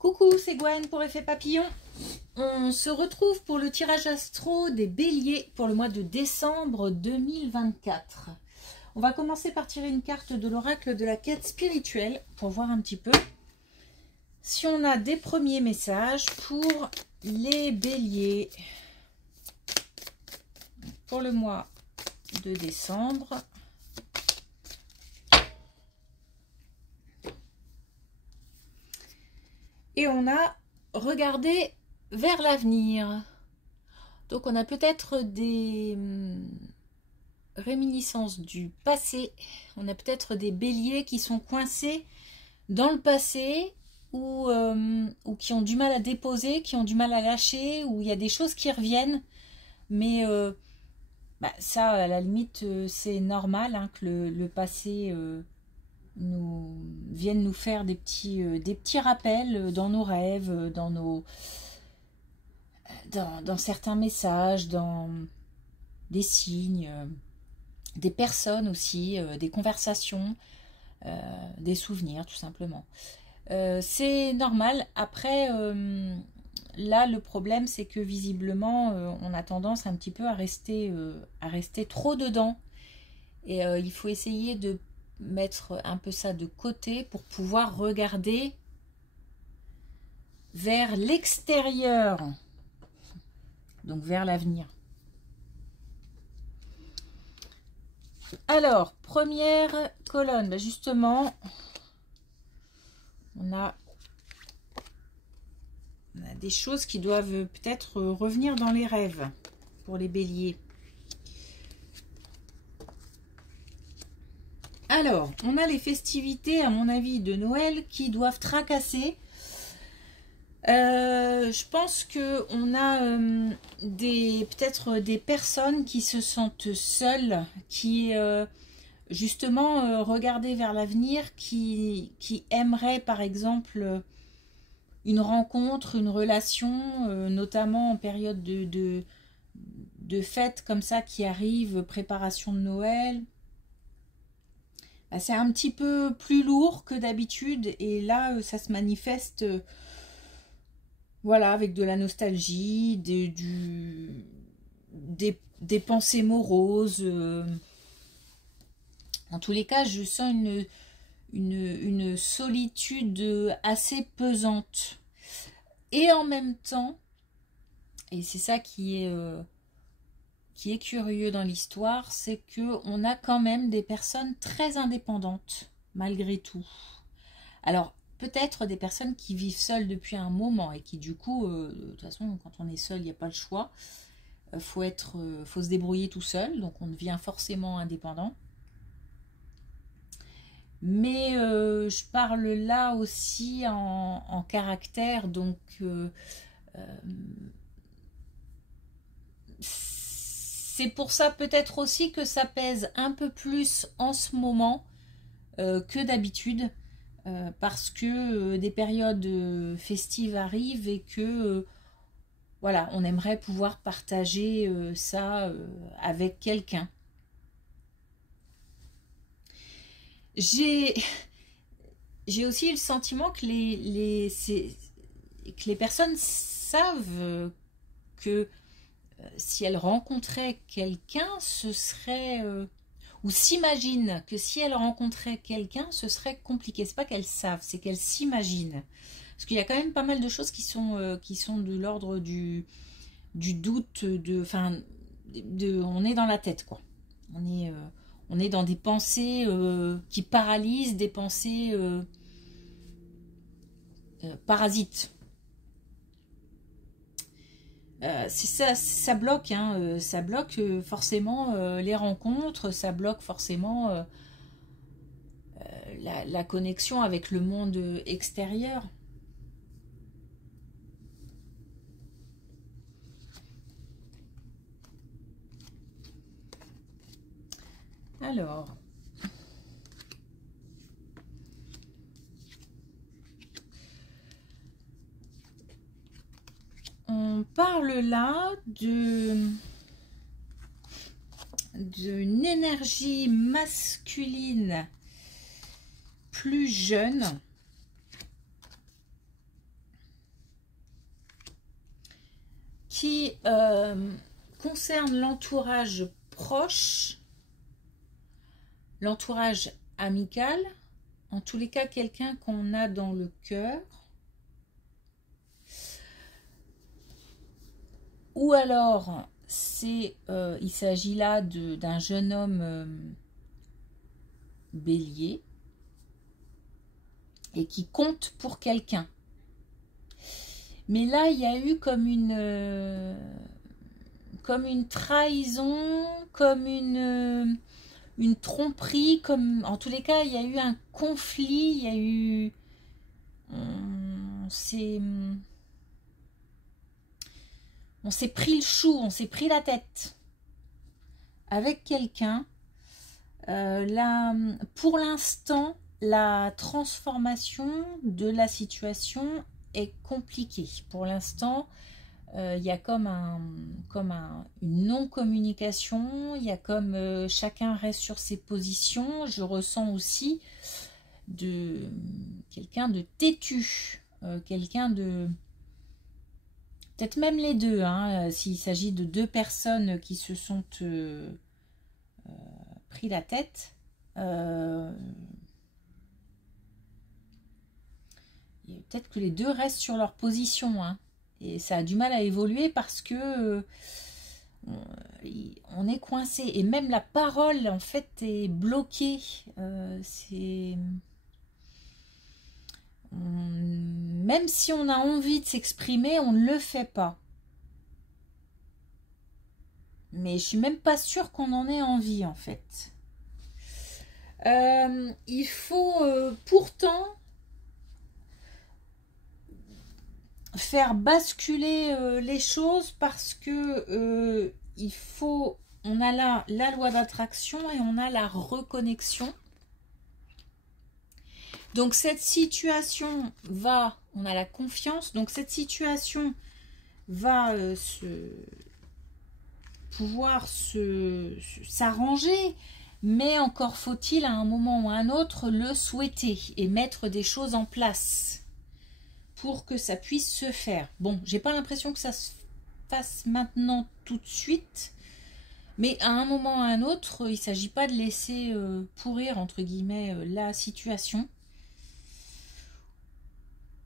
Coucou, c'est Gwen pour Effet Papillon. On se retrouve pour le tirage astro des béliers pour le mois de décembre 2024. On va commencer par tirer une carte de l'oracle de la quête spirituelle pour voir un petit peu si on a des premiers messages pour les béliers pour le mois de décembre. Et on a regardé vers l'avenir. Donc on a peut-être des réminiscences du passé. On a peut-être des béliers qui sont coincés dans le passé ou qui ont du mal à déposer, qui ont du mal à lâcher, où il y a des choses qui reviennent. Mais ça, à la limite, c'est normal hein, que le passé... viennent nous faire des petits rappels dans nos rêves, dans certains messages, dans des signes, des personnes aussi, des conversations, des souvenirs tout simplement. C'est normal. Après, là le problème c'est que visiblement on a tendance un petit peu à rester trop dedans et il faut essayer de mettre un peu ça de côté pour pouvoir regarder vers l'extérieur, donc vers l'avenir. Alors, première colonne, justement, on a des choses qui doivent peut-être revenir dans les rêves pour les béliers. Alors, on a les festivités, à mon avis, de Noël qui doivent tracasser. Je pense qu'on a peut-être des personnes qui se sentent seules, qui, justement, regardaient vers l'avenir, qui aimeraient, par exemple, une rencontre, une relation, notamment en période de fêtes comme ça qui arrivent, préparation de Noël. C'est un petit peu plus lourd que d'habitude et là ça se manifeste voilà, avec de la nostalgie, des pensées moroses. En tous les cas, je sens une solitude assez pesante. Et en même temps, et c'est ça qui est curieux dans l'histoire, c'est qu'on a quand même des personnes très indépendantes, malgré tout. Alors, peut-être des personnes qui vivent seules depuis un moment et qui, du coup, de toute façon, quand on est seul, il n'y a pas le choix. Faut se débrouiller tout seul, donc on devient forcément indépendant. Mais je parle là aussi en caractère, donc... c'est pour ça peut-être aussi que ça pèse un peu plus en ce moment que d'habitude parce que des périodes festives arrivent et que voilà, on aimerait pouvoir partager ça avec quelqu'un. J'ai aussi le sentiment que les personnes savent que si elle rencontrait quelqu'un, ce serait... ou s'imagine que si elle rencontrait quelqu'un, ce serait compliqué. C'est pas qu'elles savent, c'est qu'elles s'imaginent. Parce qu'il y a quand même pas mal de choses qui sont de l'ordre du doute, on est dans la tête, quoi. On est dans des pensées qui paralysent, des pensées parasites. Ça bloque, hein, ça bloque forcément les rencontres, ça bloque forcément la connexion avec le monde extérieur. Alors, on parle là d'une énergie masculine plus jeune qui concerne l'entourage proche, l'entourage amical, en tous les cas quelqu'un qu'on a dans le cœur, ou alors il s'agit là d'un jeune homme bélier et qui compte pour quelqu'un. Mais là, il y a eu comme une trahison, comme une tromperie, en tous les cas, il y a eu un conflit, il y a eu... On s'est pris le chou, on s'est pris la tête avec quelqu'un. Pour l'instant, la transformation de la situation est compliquée. Pour l'instant, il y a comme une non-communication, il y a comme chacun reste sur ses positions. Je ressens aussi quelqu'un de têtu, quelqu'un de... Peut-être même les deux, hein, s'il s'agit de deux personnes qui se sont pris la tête. Peut-être que les deux restent sur leur position, hein, et ça a du mal à évoluer parce que on est coincé et même la parole en fait est bloquée. Même si on a envie de s'exprimer, on ne le fait pas. Mais je suis même pas sûre qu'on en ait envie en fait. Il faut pourtant faire basculer les choses parce que on a là la loi d'attraction et on a la reconnexion. Donc cette situation on a la confiance, donc cette situation va pouvoir s'arranger, mais encore faut-il à un moment ou à un autre le souhaiter et mettre des choses en place pour que ça puisse se faire. Bon, j'ai pas l'impression que ça se fasse maintenant tout de suite, mais à un moment ou à un autre, il ne s'agit pas de laisser pourrir entre guillemets la situation.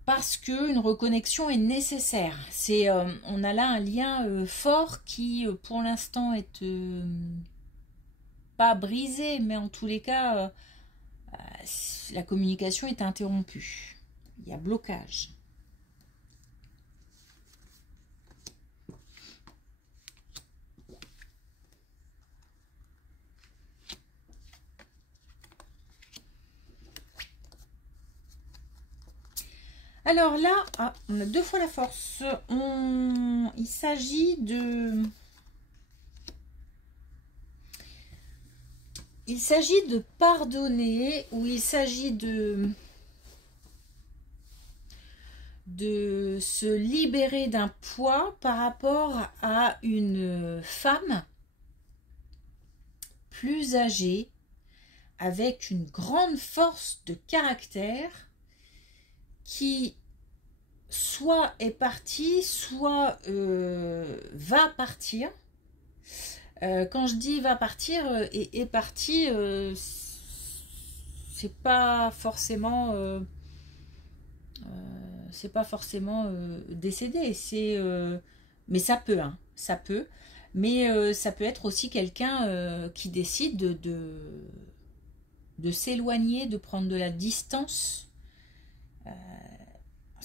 Parce qu'une reconnexion est nécessaire. On a là un lien fort qui, pour l'instant, est pas brisé, mais en tous les cas, la communication est interrompue. Il y a blocage. Alors là, on a deux fois la force. Il s'agit de pardonner, ou il s'agit de se libérer d'un poids par rapport à une femme plus âgée, avec une grande force de caractère, qui soit est parti, soit va partir. Quand je dis va partir et est parti, c'est pas forcément décédé. Mais ça peut, hein, ça peut. Mais ça peut être aussi quelqu'un qui décide de s'éloigner, de prendre de la distance.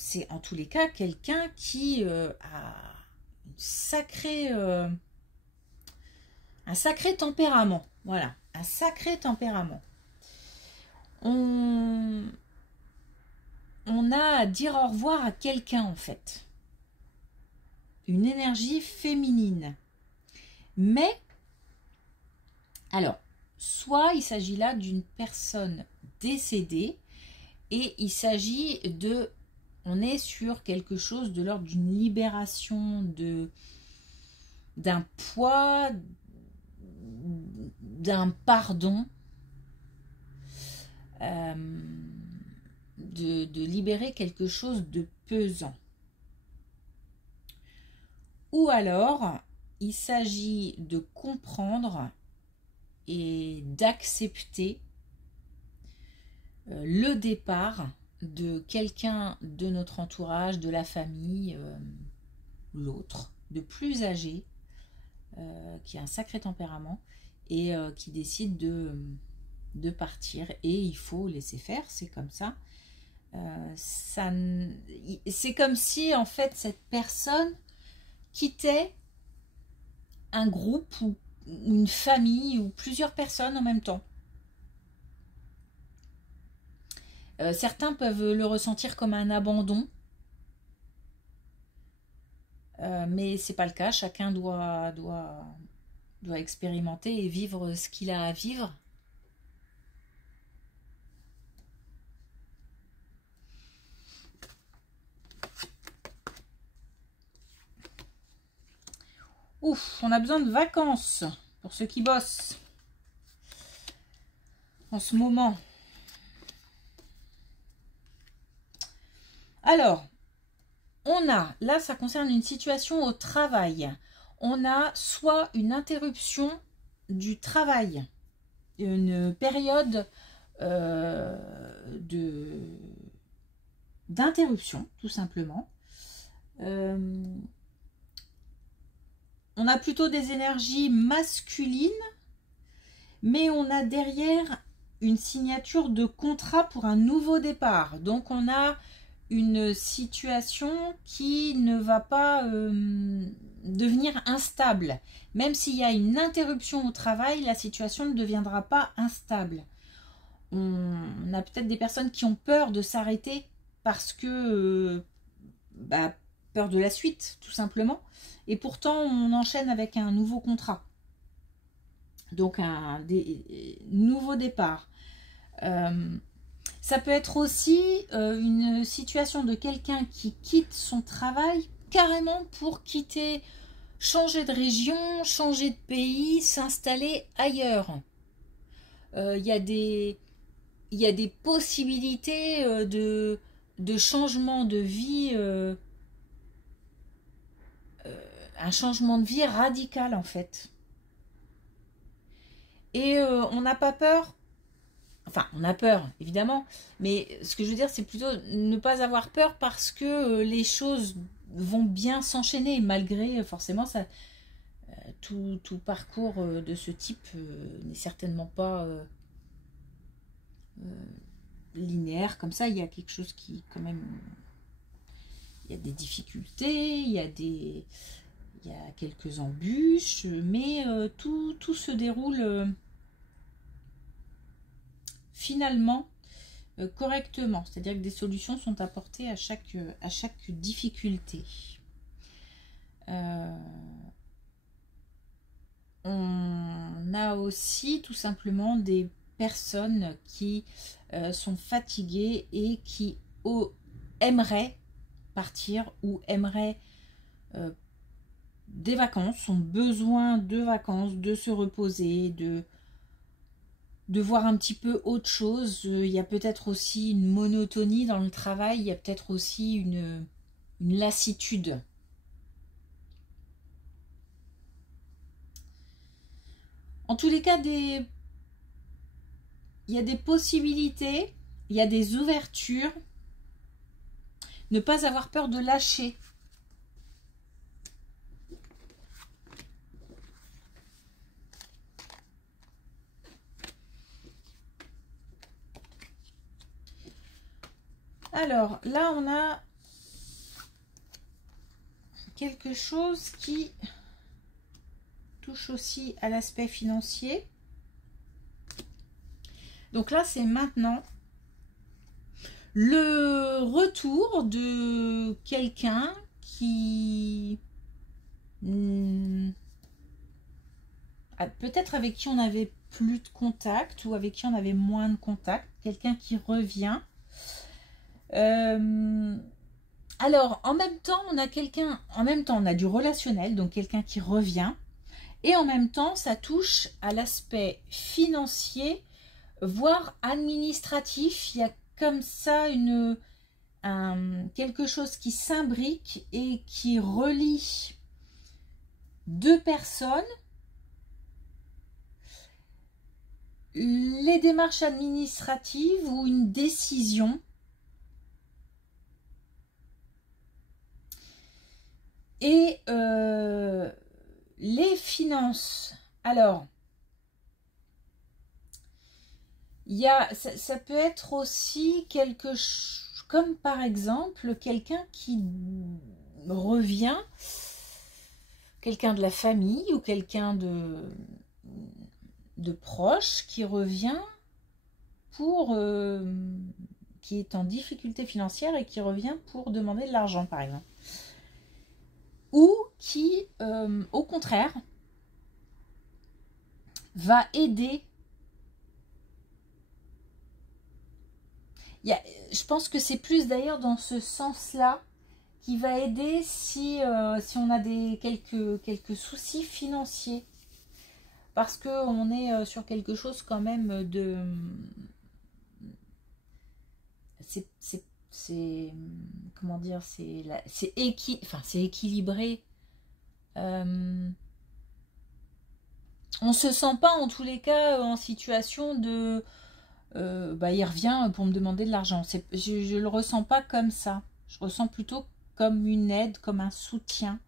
C'est en tous les cas quelqu'un qui a un sacré tempérament. Voilà, un sacré tempérament. On a à dire au revoir à quelqu'un en fait. Une énergie féminine. Mais, alors, soit il s'agit là d'une personne décédée et il s'agit on est sur quelque chose de l'ordre d'une libération d'un poids, d'un pardon, de libérer quelque chose de pesant. ou alors il s'agit de comprendre et d'accepter le départ de quelqu'un de notre entourage, de la famille, l'autre, de plus âgé, qui a un sacré tempérament et qui décide de partir. Et il faut laisser faire, c'est comme ça. C'est comme si en fait cette personne quittait un groupe ou une famille ou plusieurs personnes en même temps. Certains peuvent le ressentir comme un abandon, mais c'est pas le cas. Chacun doit expérimenter et vivre ce qu'il a à vivre. Ouf, on a besoin de vacances pour ceux qui bossent en ce moment. Alors, on a, là ça concerne une situation au travail, on a soit une interruption du travail, une période d'interruption tout simplement. On a plutôt des énergies masculines, mais on a derrière une signature de contrat pour un nouveau départ. Donc on a une situation qui ne va pas devenir instable. Même s'il y a une interruption au travail, la situation ne deviendra pas instable. On a peut-être des personnes qui ont peur de s'arrêter parce que peur de la suite, tout simplement. Et pourtant, on enchaîne avec un nouveau contrat. Donc, un nouveau départ. Ça peut être aussi une situation de quelqu'un qui quitte son travail carrément pour quitter, changer de région, changer de pays, s'installer ailleurs. Il y a des possibilités de changement de vie, un changement de vie radical en fait. Et on n'a pas peur. Enfin, on a peur, évidemment, mais ce que je veux dire, c'est plutôt ne pas avoir peur parce que les choses vont bien s'enchaîner, malgré, forcément, ça, tout parcours de ce type n'est certainement pas linéaire, comme ça. Il y a quelque chose qui, quand même, il y a des difficultés, il y a quelques embûches, mais tout se déroule... finalement correctement, c'est-à-dire que des solutions sont apportées à chaque difficulté. On a aussi tout simplement des personnes qui sont fatiguées et qui aimeraient partir ou aimeraient des vacances, ont besoin de vacances, de se reposer, de voir un petit peu autre chose. Il y a peut-être aussi une monotonie dans le travail, il y a peut-être aussi une lassitude. En tous les cas, il y a des possibilités, il y a des ouvertures. Ne pas avoir peur de lâcher. Alors, là, on a quelque chose qui touche aussi à l'aspect financier. Donc là, c'est maintenant le retour de quelqu'un qui... peut-être avec qui on n'avait plus de contact ou avec qui on avait moins de contact. Quelqu'un qui revient. Alors, en même temps, on a quelqu'un, en même temps, on a du relationnel, donc quelqu'un qui revient, et en même temps, ça touche à l'aspect financier, voire administratif. Il y a comme ça quelque chose qui s'imbrique et qui relie 2 personnes, les démarches administratives ou une décision. Et les finances. Alors, ça peut être aussi quelque chose, comme par exemple quelqu'un qui revient, quelqu'un de la famille ou quelqu'un de proche qui revient pour qui est en difficulté financière et qui revient pour demander de l'argent, par exemple. Ou qui, au contraire, va aider. Je pense que c'est plus d'ailleurs dans ce sens-là qui va aider si on a quelques soucis financiers. Parce qu'on est sur quelque chose quand même de... C'est comment dire, c'est équilibré. On se sent pas en tous les cas en situation de il revient pour me demander de l'argent. Je le ressens pas comme ça. Je ressens plutôt comme une aide, comme un soutien.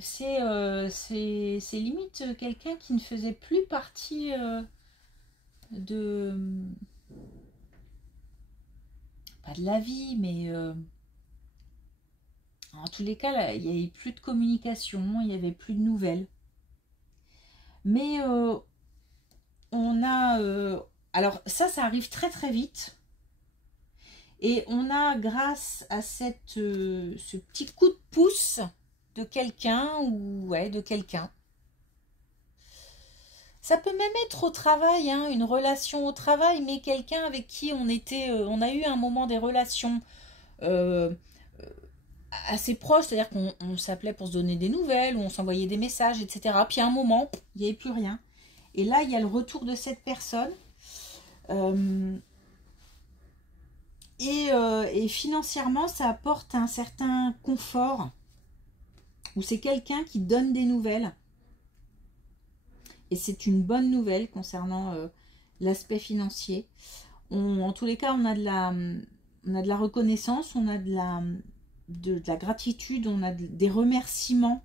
C'est limite quelqu'un qui ne faisait plus partie pas de la vie, mais en tous les cas, là, il n'y avait plus de communication, il n'y avait plus de nouvelles. Mais on a... alors ça arrive très très vite. Et on a, grâce à ce petit coup de pouce de quelqu'un, ou ouais, de quelqu'un. Ça peut même être au travail, hein, une relation au travail, mais quelqu'un avec qui on a eu un moment des relations assez proches, c'est-à-dire qu'on s'appelait pour se donner des nouvelles, ou on s'envoyait des messages, etc. Puis à un moment, il n'y avait plus rien. Et là, il y a le retour de cette personne. Et financièrement, ça apporte un certain confort. Ou c'est quelqu'un qui donne des nouvelles. Et c'est une bonne nouvelle concernant l'aspect financier. En tous les cas, on a de la reconnaissance, on a de la gratitude, on a des remerciements.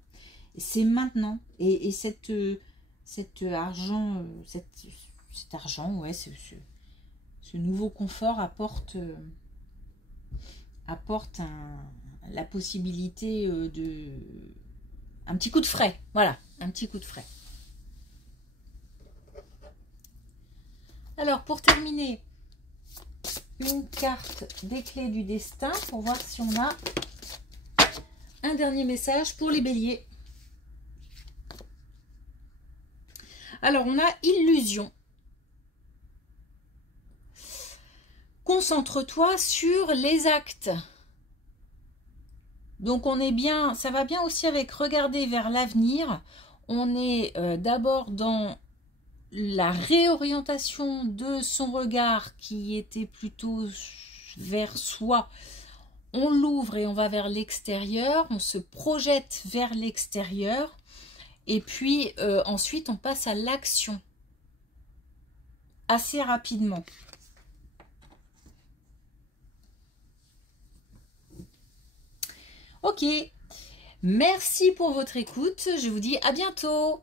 C'est maintenant. Et cet argent, cet argent, ouais, ce nouveau confort apporte la possibilité un petit coup de frais. Voilà, un petit coup de frais. Alors, pour terminer, une carte des clés du destin pour voir si on a un dernier message pour les béliers. Alors, on a illusion. Concentre-toi sur les actes. Donc, on est bien, ça va bien aussi avec regarder vers l'avenir. On est d'abord dans la réorientation de son regard qui était plutôt vers soi. On l'ouvre et on va vers l'extérieur, on se projette vers l'extérieur et puis ensuite on passe à l'action assez rapidement. Ok, merci pour votre écoute, je vous dis à bientôt.